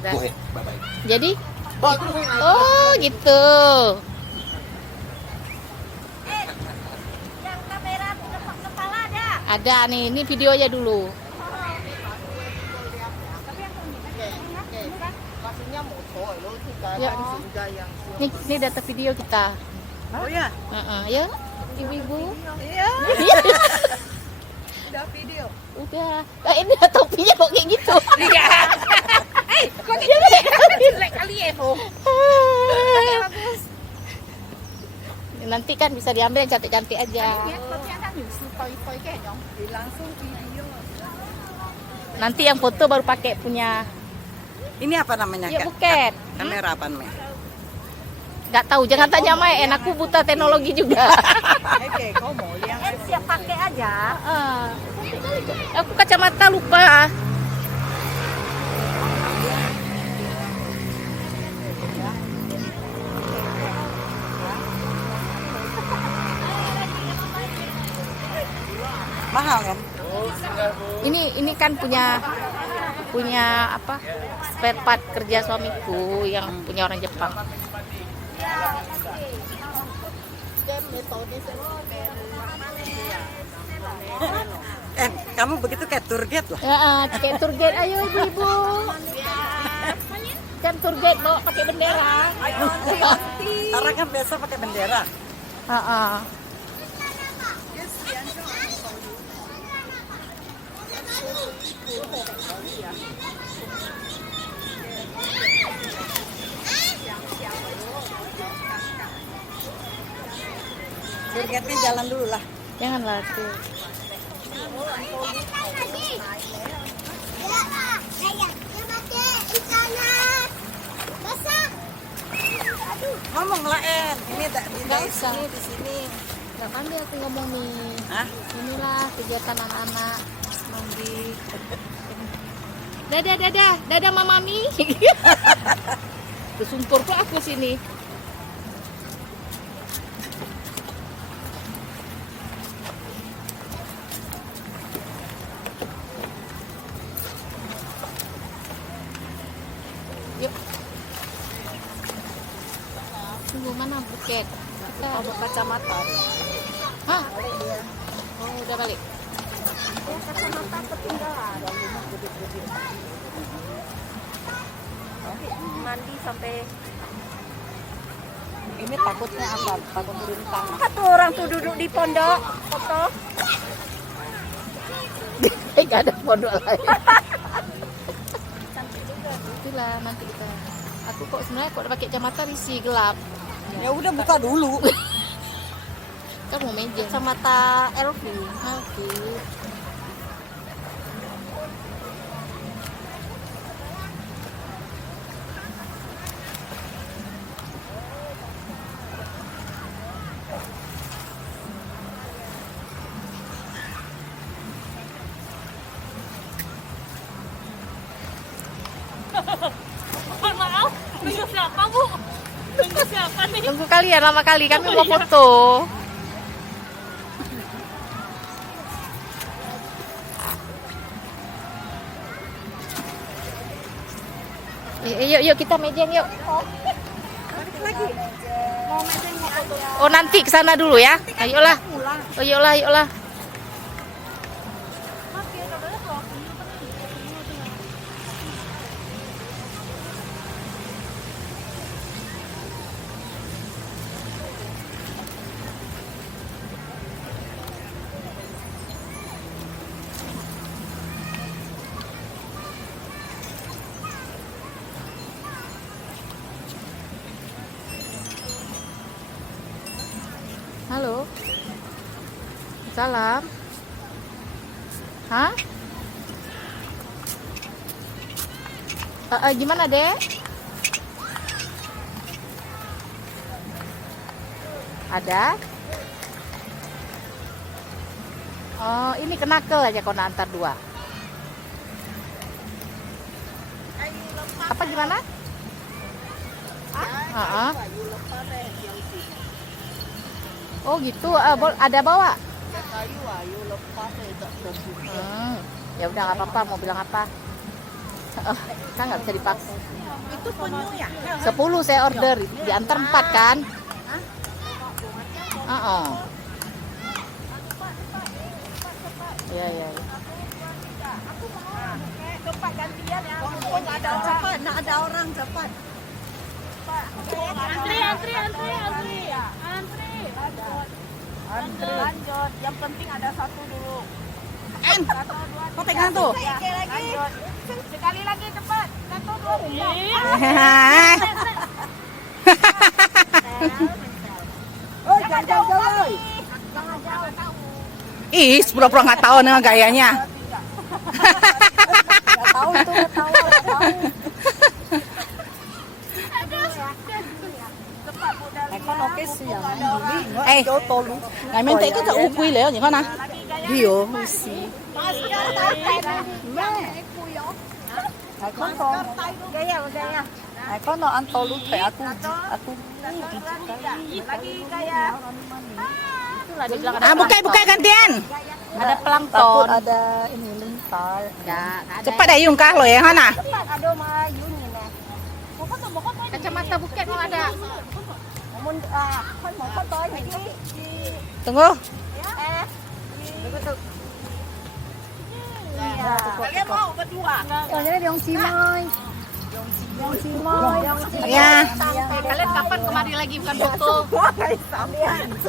Dah. Go ahead. Bye-bye. Jadi? Oh, gitu. Yang kamera depan kepala ada. Ada nih, ini videonya dulu. Maksudnya motor lo itu kan Ya. sehingga yang Ini data video kita. oh ya Ya, ibu-ibu. iya udah video Udah. Nah, ini topinya kok kayak gitu. iya kok jelek kali ya po bagus Nanti kan bisa diambil yang cantik-cantik aja. langsung video Nanti yang foto baru pakai punya. ini apa namanya Ya Kak? buket. Kamera apa namanya Nggak tahu, jangan tanya Maen. Aku buta teknologi juga. oke kau mau yang Siap pakai aja. Aku kacamata lupa. mahal kan Ini kan punya apa? Spare part kerja suamiku yang punya orang Jepang. kamu begitu kayak tour guide lah Ya, kayak tour guide. Ayo ibu-ibu. Kan tour guide bawa pakai bendera. orang kan biasa pakai bendera Heeh. tour guide-nya jalan dulu lah Janganlah tuh. ngomong lah En ini Nggak usah. di sini Nggak pandai aku ngomong nih. Hah? Inilah kegiatan anak-anak mandi. Dadah, dadah, dadah mamami. Kesumpur kok aku sini. Yuk. Tunggu mana buket? Kita mau kacamata Hah? Oh, udah balik. Kacamata ketinggalan. Mandi sampai ini takutnya apa takut rintang satu orang tuh duduk di pondok foto. Gak ada pondok lain. Itulah nanti kita. Aku kok sebenarnya kok udah pakai kacamata risih gelap. ya udah buka dulu Kan mau meja. Kacamata LV. Oke. Maaf, tunggu siapa Bu? Tunggu siapa nih? Tunggu kalian lama kali kami mau foto. Yuk, yuk kita mejeng yuk. Oh nanti ke sana dulu ya. Ayolah. Oh ayolah, ayolah. Halo. Salam. Hah? Gimana, Dek? Ada? Oh, ini kenakel aja kau antar dua. Apa gimana? Ah? Oh gitu, ada bawa? Ya udah nggak apa-apa, mau bilang apa? Oh, kan nggak bisa dipaksa. Itu penyu ya? 10 saya order, diantar 4 kan? Iya, iya. Cepat gantian ya. Oh, nggak ada cepat, nggak ada orang cepat. Antri. Lanjut. Yang penting ada satu dulu. Kok pegang tuh? Lanjut. Sekali lagi cepat. 1, 2, 3. Oh, jangan jauh. Jangan jauh. Ih, pura-pura nggak tahu nih gayanya. Nggak tahu tuh, nggak tahu. Kan oke sih ya. Eh, ngày mình thấy cái chậu quy lẽ gì con à? Hiểu gì? Con to. Con nó ăn to lúc phải aku. Buka gantian. Ada Takut plankton. ada ini lintar. Cepat dah yung kah lo ya, Hana? Ada mah yuni nih. Kacamata buket mau ada. Mun con mau con tới thì đi. Tunggu. Kalian mau berdua? Kalian yang simai. Ya. Kalian kapan kemari lagi bukan foto?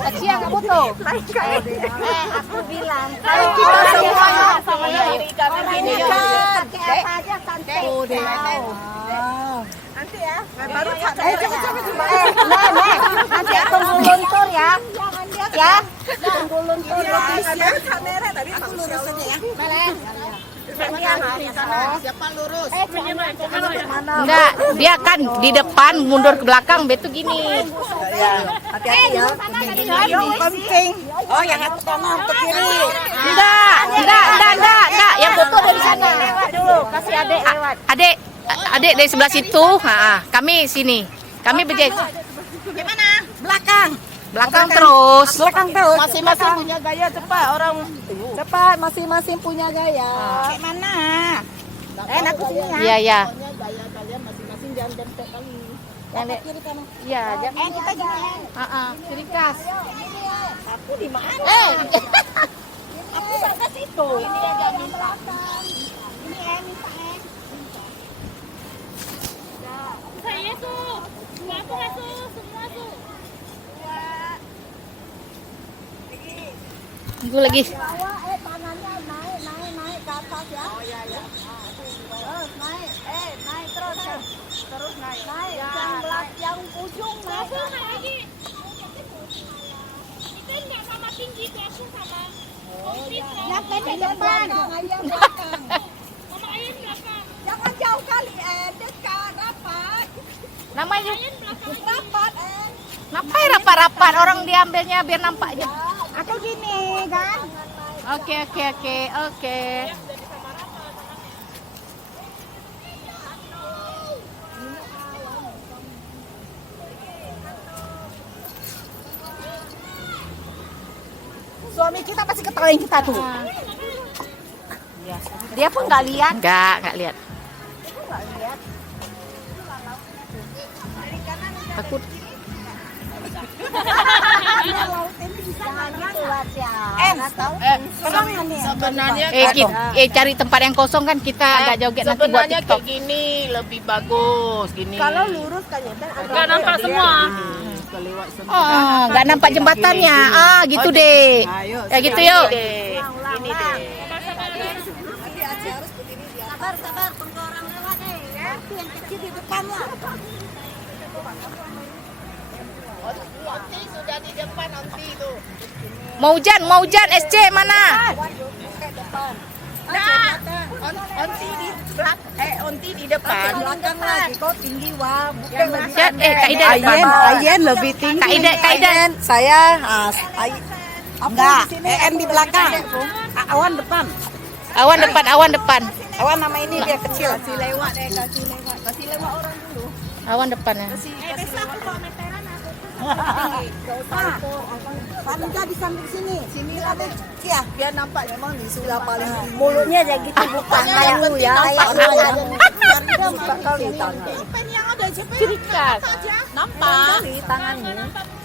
Acia nggak foto? Aku bilang. Ayo kita semuanya. Sama Ini Kayak apa aja santai. Nanti ya. Baru coba. Nanti tunggu luntur ya. Ya. Tunggu luntur lagi. Kamera tadi aku lurus aja ya. Siapa lurus? Mana? Enggak, dia kan di depan mundur ke belakang, betul gini. Hati-hati ya. Penting. Oh, yang aku tanam ke kiri. Enggak. Yang foto dari sana. Lewat dulu, kasih adek lewat. Adik dari sebelah situ. Kami sini. Kami berdiri. Gimana? Belakang. Belakang terus. Masing-masing punya gaya cepat orang. Cepat, masing-masing punya gaya. Kayak mana? Aku sini ya. Iya, iya. Gaya kalian masing-masing jangan dempet kali. Yang de- Kiri kanan. Iya, jangan. Kita gini. Kiri kas. Aku di mana? Aku sampai situ. Ini yang jangan minta. Ini minta. Saya tuh. Semua tuh. Tunggu lagi. Bawah, tangannya naik ke atas ya. Oh iya. Terus naik, naik terus ya. Terus naik. Yang ujung naik. Aku naik lagi. Itu nggak sama tinggi tuh, aku sama. Yang pendek depan. Ayam belakang. Sama ayam belakang. Jangan jauh kali, dekat, rapat. Namanya Rapat, ngapain rapat-rapat? Orang diambilnya biar nampak aja. Atau gini kan? Oke. Suami kita pasti ketawain kita tuh. Dia pun nggak lihat. Nggak lihat. Takut. Cari tempat yang kosong kan kita agak joget nanti buat TikTok. Kayak gini lebih bagus gini. Kalau lurus kayaknya Nggak nampak semua. Oh, nggak nampak jembatannya. Gitu deh. Ya gitu yuk. Ini deh. Sabar, tunggu orang lewat deh ya. Yang kecil di depan lah. Onti sudah di depan onti itu. Mau hujan SC mana? Nah, onti di belakang. Onti di depan. Belakang lagi kok tinggi wah. Kaidah Ayen lebih tinggi. Kaidah. Saya enggak. Di belakang. Awan depan. Awan depan. Awan nama ini dia kecil. Kasih lewat orang dulu. Awan depan ya. Panja di samping sini. Sini ada ya, biar nampak memang di sudah paling mulutnya aja gitu bukan kayak lu ya. Kayak Suka kali tangan. Pen yang ada jepit. Cirikan. Nampak. Kali tanganmu.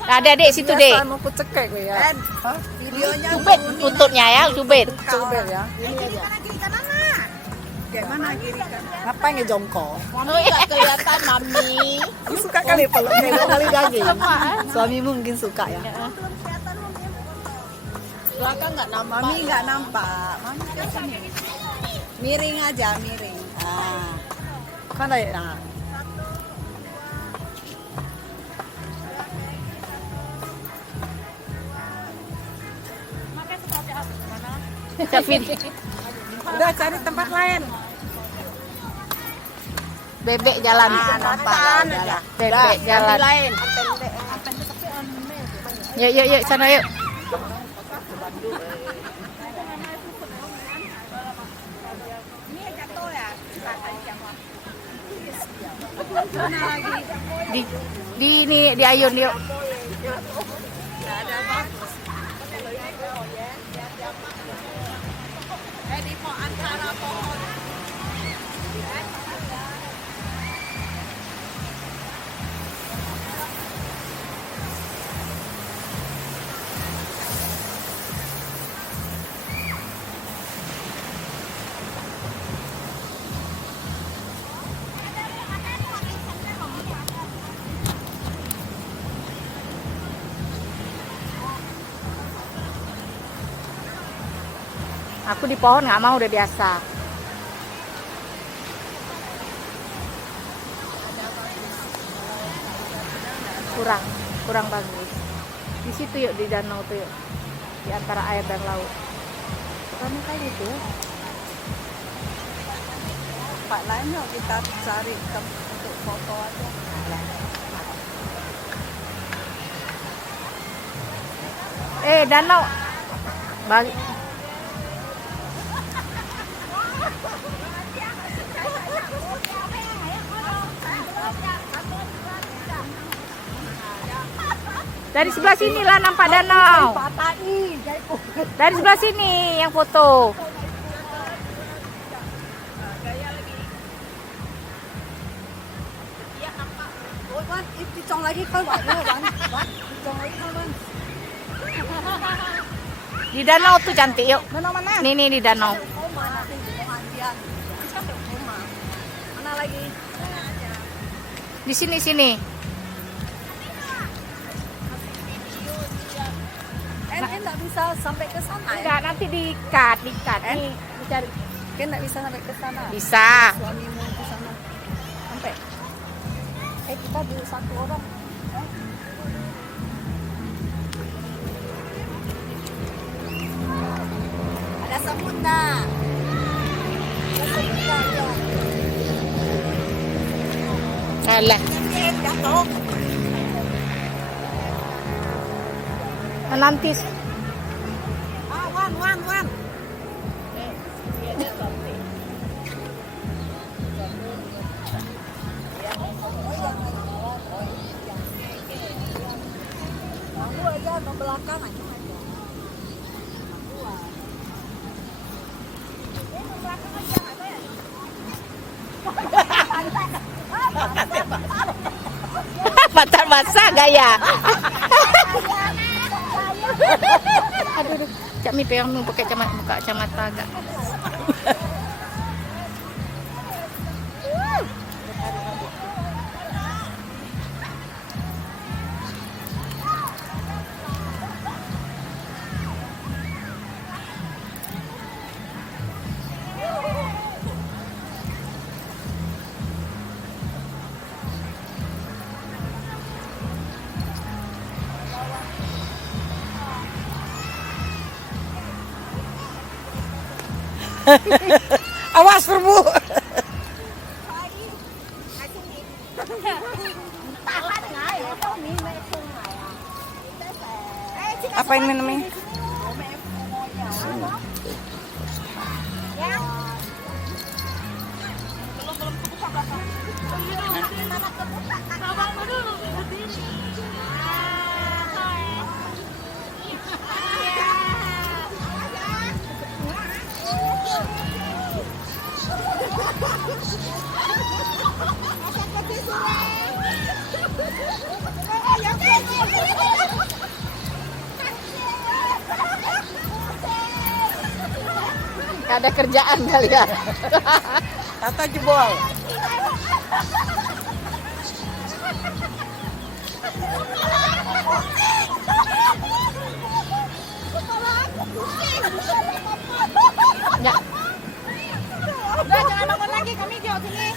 Ada dek situ dek. Biasa mau ku cekek gue ya. Hah? Videonya Cubit tutupnya ya, cubit. Coba ya. kiri kanan mana? Kayak mana kiri kan? Ngapain ngejongkok? Mami nggak kelihatan mami. Suka kali peluk nengok kali daging. Suamimu mungkin suka ya. Belakang nggak nampak. Mami nggak nampak. Mami ke sini. Miring aja, miring. Ah. Kan ada ya. Tapi Udah cari tempat lain. bebek jalan. Bebek jalan. Lain. Yuk yuk yuk sana yuk. Di ini di ayun yuk. Aku di pohon nggak mau, udah biasa. Kurang bagus. Di situ yuk, di danau tuh yuk, di antara air dan laut. Kamu kayak gitu. Tempat lain yuk kita cari untuk foto aja. Danau. Dari sebelah sini lah nampak danau. Dari sebelah sini yang foto. Wan, dicong lagi kau Wan. Dicong lagi kau Wan. Di danau tuh cantik yuk. Mana? Nih di danau. Mana lagi? Di sini. Enggak bisa sampai ke sana ya? Enggak, nanti diikat. Nih, dicari. Enggak bisa sampai ke sana. Bisa. Suamimu ke sana. Sampai. Kita dulu satu orang. Ada semutnya. Ya. Alah. Nanti Wan. Aku aja ke belakang aja. patar basah gaya. Aduh, Cak Mi pegang mu pakai kacamata agak. Awas perbu. Apa ini namanya? ada kerjaan kali ya. Tata jebol. Ya. Udah jangan bangun lagi, kami jauh sini.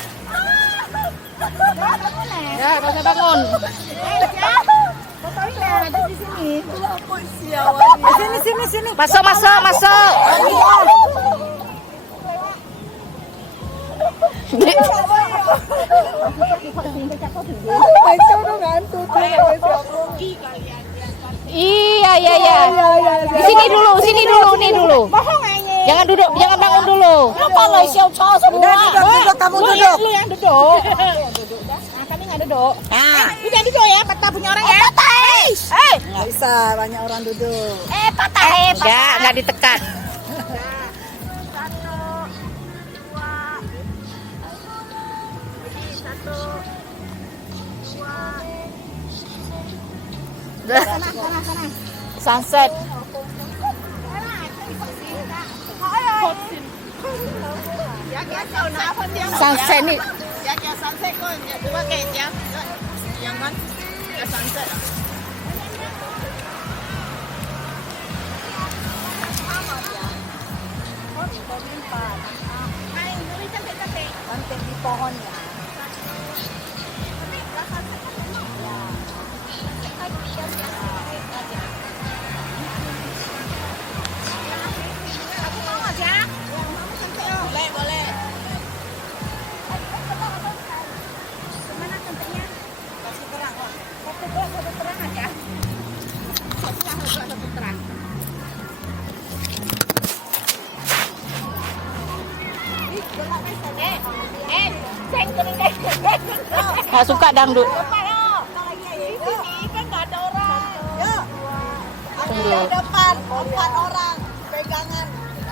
Jangan bangun Ya, kau usah bangun. Ada di sini. Sini. Masuk, masuk, masuk. Iya, iya, iya. Di sini dulu, sini dulu, nih dulu. Jangan duduk, jangan bangun dulu. Apa lo siau cow semua? Duduk, kamu duduk. Lu yang duduk. Nah, kami nggak duduk. Nah, Lu jangan duduk ya, patah punya orang ya. nggak bisa banyak orang duduk. Patah Enggak ditekan. Sunset. Sunset nih. Yang sunset kau, yang dua kayak yang mana? Yang sunset. Cantik di pohonnya. Boleh, boleh. Kasih terang, oh. Satu terang aja. Satu terang. Seng gini deh. Nggak suka dangdut. Ini kan nggak ada orang. Yuk. Tunggu. Di depan, 4 orang pegangan.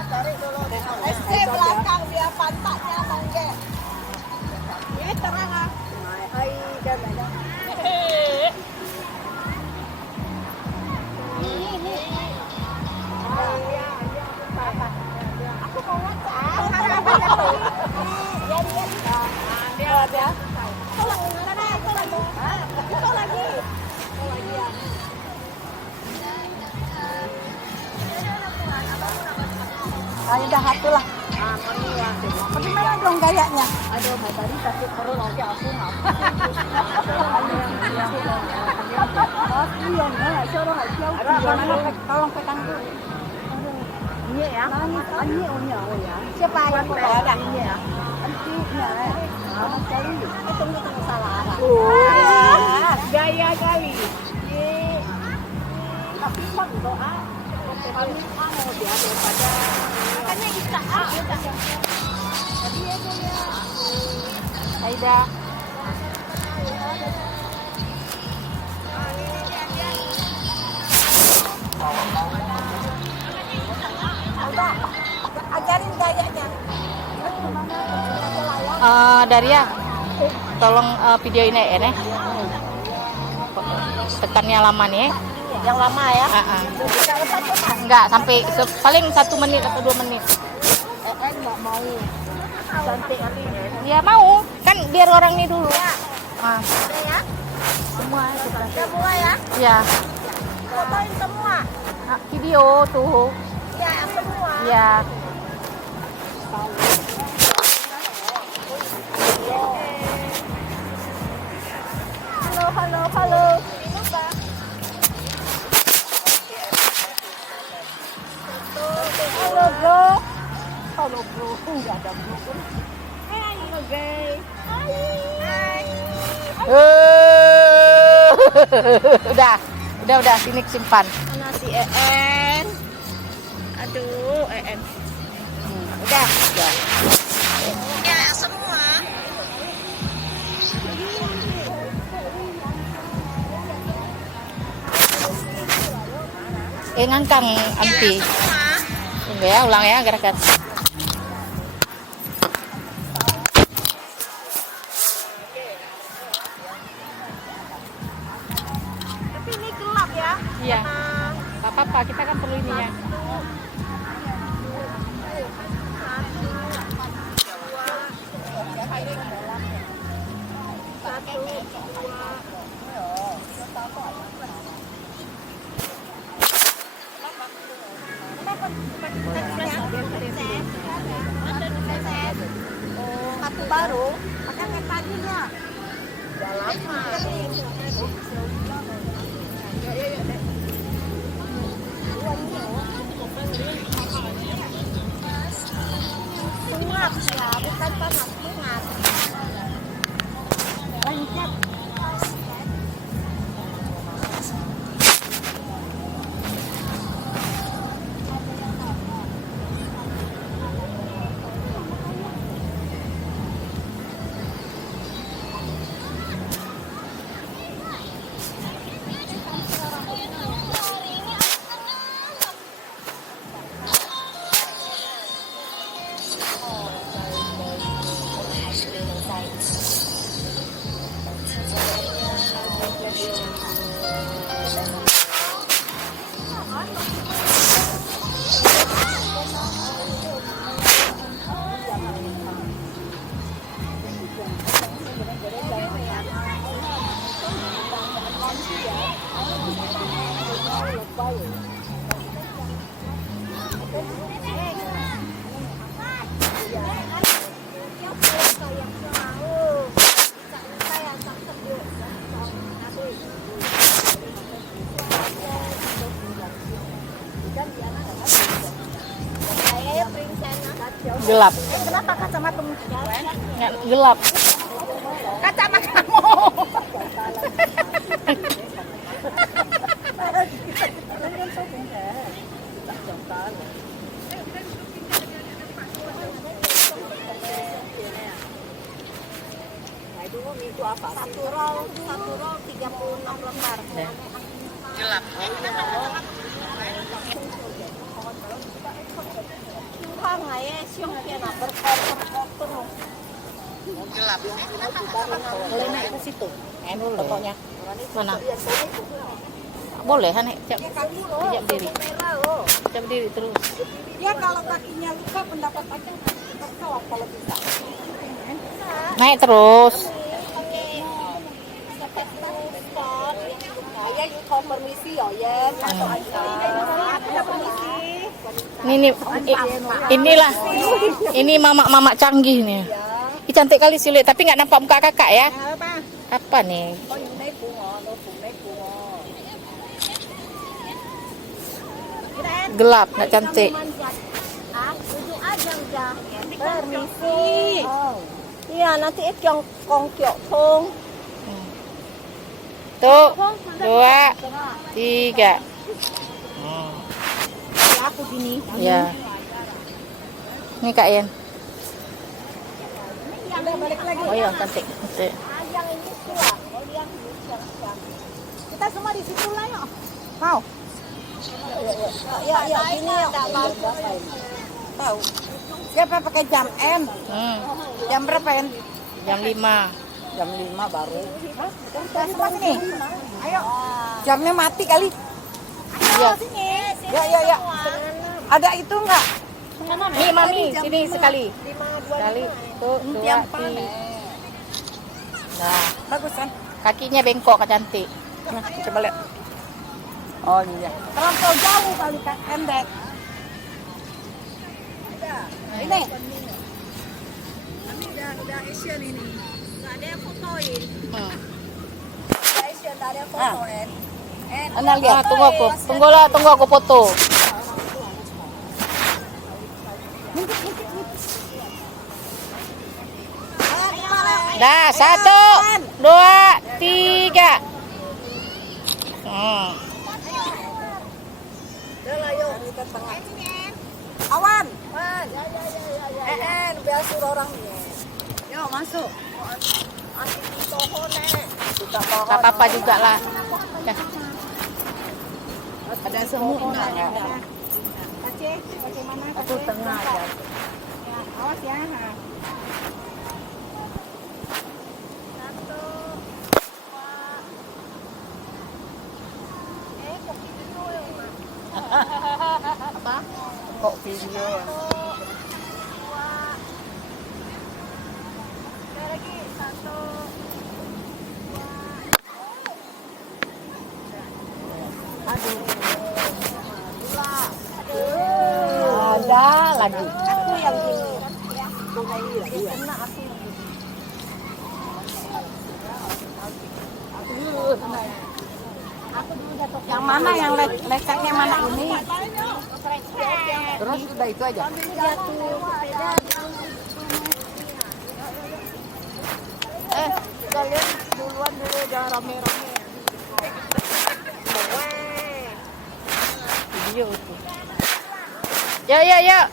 Tarik dulu. SC belakang dia pantatnya mangge. Ini terang ah. Hai, jangan. Aku mau WhatsApp. Dia. Itu lagi. Ayo dah satu lah. Bagaimana dong gayanya? Aduh, tadi sakit perut lagi aku nggak. Tolong pegang dulu. Iya ya. Siapa yang mau pegang? Iya ya. Antinya. Sama sekali. Tunggu salah arah. Gaya kali. Tapi kok doa. Kami mau dia daripada Makanya kita Aida. ajarin gayanya. Daria, tolong videoin ya. Tekan yang lama nih. Yang lama ya. Enggak, sampai paling 1 menit atau 2 menit. Nggak mau. Cantik kali ya. Ya mau, kan biar orang ini dulu. Ah, Ya. semua kita. Semua ya. Ya, Fotoin semua. video tuh. Ya, semua. Ya. Halo. Halo bro, nggak ada bro pun. Halo guys. Udah, sini simpan. Mana si En? Aduh, En. Udah. Ya, semua. Ngangkang anti. Enggak ya, ulang ya, gerakan. Tapi ini gelap ya. Iya. Apa-apa, kita kan perlu ini ya. Kartu baru, pakai metadinya. Udah lama. Sungat ya, bukan panas, sungat. Lanjut. Gelap. Kenapa kacamatamu? Nggak, gelap. Kacamatamu. Satu roll 36 lembar. Gelap. Siung nggak ya? Siung kena berkor terus. Gelap. Boleh naik ke situ? Pokoknya. Mana? Boleh, Hanek. Jam diri. Jam diri terus. Ya kalau kakinya luka pendapat aja berkawat kalau bisa. Naik terus. Ya, you permisi ya, masuk aja. Permisi. Inilah. Ini mamak-mamak canggih nih. Ih, cantik kali silik, tapi nggak nampak muka kakak ya. Apa nih? Gelap, nggak cantik. Duduk aja udah. Permisi. Iya, nanti yang kongkyok tong. Tuh, 2, 3. Aku gini. Ya. Ini Kak Yen. Udah balik lagi. Oh iya, cantik. Cantik. Yang ini pula. Kita semua di situ lah yuk. Mau? Ya, ini ya. Tahu. Siapa pakai jam M? Jam berapa ya? Jam 5. Jam 5 baru. Kita semua sini. Ayo. Jamnya mati kali. Iya. Ya. Ada itu enggak? Nih Mami, sini sekali. Sekali. Tuh, 2, 3. Nah, Bagus kan? kakinya bengkok, Kak, cantik. Nah, coba lihat. Oh iya. Terlampau jauh kali Kak, pendek. Ini. Udah Asian ini. Enggak ada yang fotoin. Udah Asian, enggak ada yang fotoin. Ana lihat, tunggu aku foto. Dah, 1, 2, 3. Udah yuk, kita tengah. Awan. Biar suruh orang nih. Yuk, masuk. Gak apa-apa juga lah. Ada semua enggak? Aceh, bagaimana? Aku tengah ya. Awas ya. Apa? Kok video? Lagi 1. maju. Aku yang gini. Kena aku yang mana yang leceknya mana ini? Terus udah itu aja. Kalian duluan dulu jangan rame-rame. Video itu. Yuk.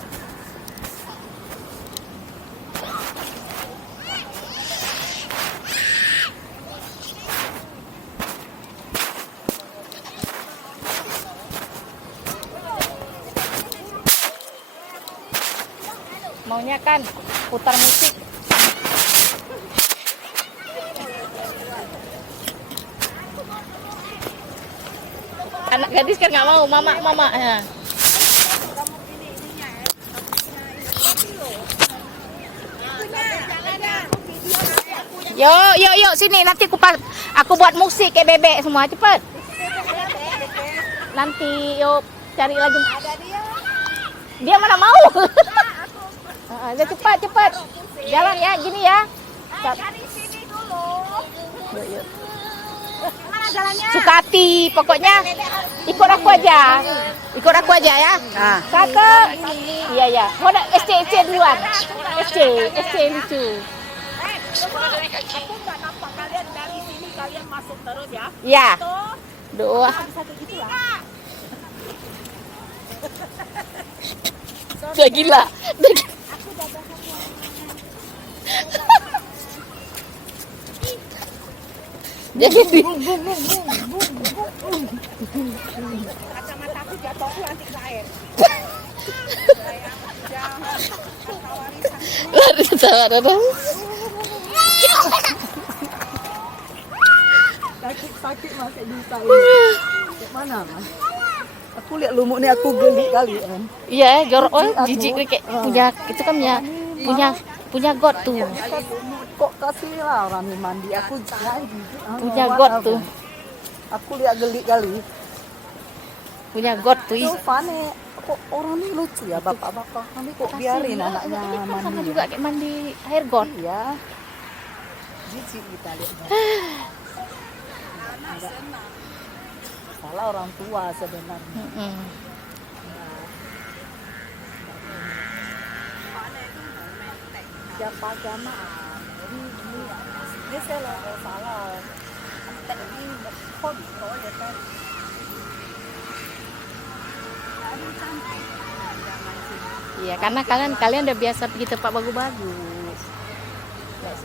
Maunya kan putar musik. Anak gadis kan nggak mau, mama ya. Yuk sini nanti aku buat musik kayak bebek semua cepet. Nanti yuk cari lagi. Dia mana mau? Ya cepat. Jalan ya gini ya. Dari sini dulu. Yuk. Mana jalannya? Sukati pokoknya ikut aku aja ya. Nah. Kakak. Iya. Mau SC duluan. SC lucu. Aku nggak nampak kalian dari sini, kalian masuk terus ya. Ya. Tuh. Doa. Udah gila. Jadi Kacamata aku jatuh nanti ke air. lari ketawa dong. Sakit masih bisa ini. Mana mas? Aku lihat lumut nih aku geli kali kan. Iya, jorok jijik kayak punya itu kan punya got tuh. Kok kasih lah orang yang mandi aku jangan Punya got tuh. Aku lihat geli kali. Punya got tuh. Itu fane. Kok orang ini lucu ya bapak-bapak. Kami kok biarin anaknya Sama mandi. juga kayak mandi air got. Iya. Jijik kita lihat. Salah orang tua sebenarnya. Siapa jamaah? Ini dia salah. Tapi kok ya kan? Iya, karena kalian udah biasa pergi tempat bagus-bagus.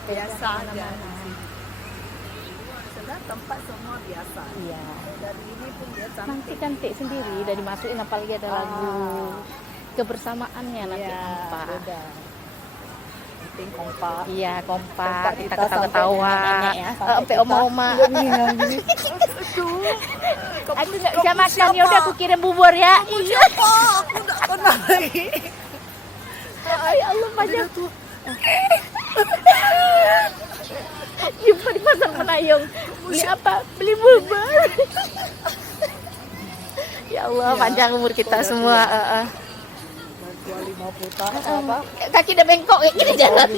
Biasa aja. Sebenarnya tempat semua biasa. Iya. Dari ini pun dia Nanti cantik sendiri, udah dimasukin apalagi ada lagu kebersamaannya nanti kompak. Beda. Penting kompak. Iya, kompak, Kompak kita kita ketawa-ketawa. sampai nenek ya, Sampai oma-oma. Aku nggak bisa makan, ya udah aku kirim bubur ya. Iya. Aku nggak pernah lagi. Ya Allah, banyak tuh. Jumpa di pasar Menayung. Beli apa? Beli bubur. Ya Allah, panjang umur kita semua. Jual 50 tahun apa? Kaki udah bengkok kayak gini jalan.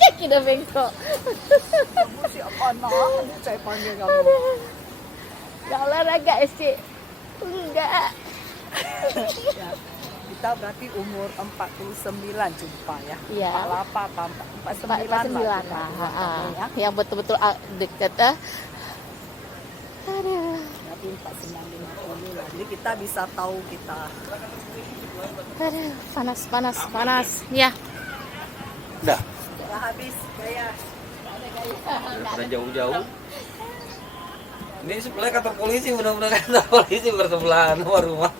Kaki udah bengkok. Kamu siapa nak? Saya panggil kamu. Ya olahraga SC. Enggak. Ya, kita berarti umur 49 jumpa ya. Iya. 48, 49 49 lah. Ya. Yang betul-betul deket. Aduh. Berarti 49 50 lah. Jadi kita bisa tahu kita. Aduh, panas. Ya. Udah, Sudah habis gaya. udah jauh-jauh. Ini sebelah kantor polisi, mudah-mudahan kantor polisi bersebelahan sama rumah.